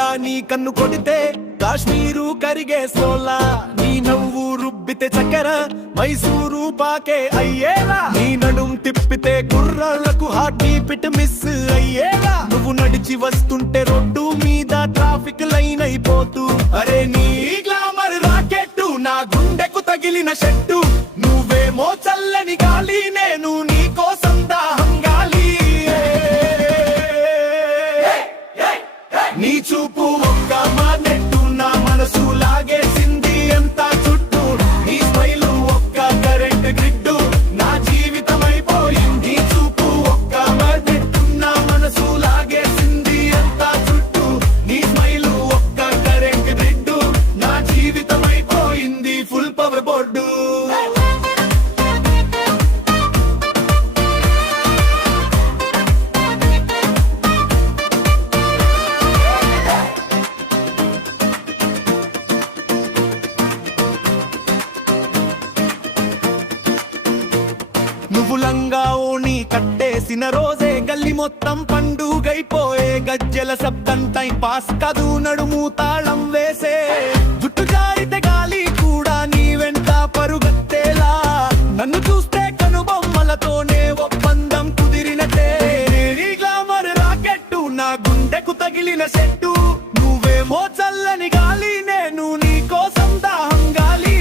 ఇలా నీ కన్ను కొడితే కాశ్మీరు కరిగే సోలా, నీ నవ్వు రుబ్బితే చక్కెర మైసూరు పాకే అయ్యేలా, నీ నడుం తిప్పితే గుర్రాలకు హార్ట్ బీట్ మిస్ అయ్యేలా, నువ్వు నడిచి వస్తుంటే రోడ్డు మీద ట్రాఫిక్ లైన్ అయిపోతూ, అరే నీ గ్లామర్ రాకెట్టు నా గుండెకు తగిలిన షెట్టు, నువ్వేమో చల్లని గాలి నేను నీ కోసం దాహం గాలి. నీ చూపు ఒక్క మానెట్టు నా మనసు లాగేసింది ఎంత చుట్టూ, నీ స్మైలు ఒక్క కరెంట్ గ్రిడ్డు నా జీవితం అయిపోయింది. నీ చూపు ఒక్క మానెట్టు నా మనసు లాగేసింది ఎంత చుట్టూ, నీ స్మైలు ఒక్క కరెంట్ గ్రిడ్డు నా జీవితం అయిపోయింది ఫుల్ పవర్ బోర్డు. నువ్వు లంగా ఓణి కట్టేసిన రోజే గల్లి మొత్తం పండుగైపోయే, గజ్జెల శబ్దం టైం పాస్ కదు నడుము తాళం వేసే, జుట్టు జారితే గాలి కూడా నీ వెంట పరుగత్తేలా, నన్ను చూస్తే కనుబొమ్మలతోనే ఒప్పందం కుదిరినట్టే, నీ గ్లామర్ రాకెట్టు నా గుండెకు తగిలిన సెట్టు, నువ్వేమో చల్లని గాలి నేను నీ కోసం దాహం గాలి.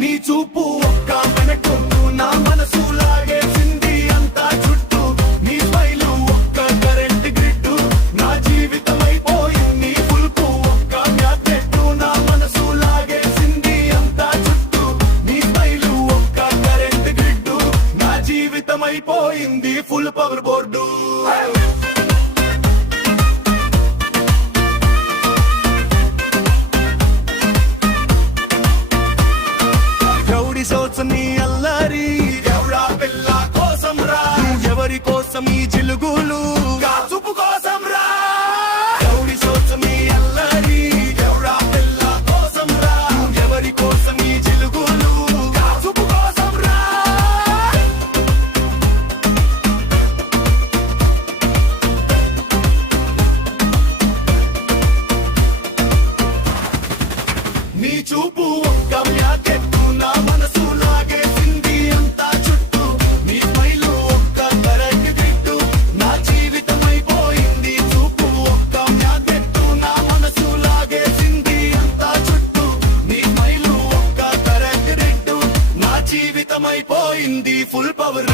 నీ చూపు ఒక్క మనకు నా మనసు లాగేసింది అంతా చుట్టూ, నీ స్మైలు ఒక్క కరెంట్ గ్రిడ్డు నా జీవితం అయిపోయింది ఫుల్పు ఒక్క మ్యాగ్నెట్టు నా మనసు లాగేసింది అంతా చుట్టూ, నీ స్మైలు ఒక్క కరెంట్ గ్రిడ్డు నా జీవితం అయిపోయింది ఫుల్ పవర్ బోర్డు. నీ అల్లరి ఎవరా పిల్ల కోసం రా, ఎవరి కోసం ఈ జిలుగులు చూపు కోసం రా, ఎవరి కోసం ఈ అల్లరి ఎవరా పిల్ల కోసం రా, ఎవరి కోసం ఈ జిలుగులు చూపు కోసం రా. నీ చూపు ఒక్క మ్యాకెట్టు నా మనసు లాగేసింది అంతా చుట్టూ, నీ స్మైలు ఒక్క కరెంట్ గ్రిడ్డు నా జీవితం అయిపోయింది. చూపు ఒక్క మ్యాగ్నెట్టు నా మనసు లాగేసింది అంతా చుట్టూ, నీ స్మైలు ఒక్క కరెంట్ గ్రిడ్డు నా జీవితం అయిపోయింది ఫుల్ పవర్.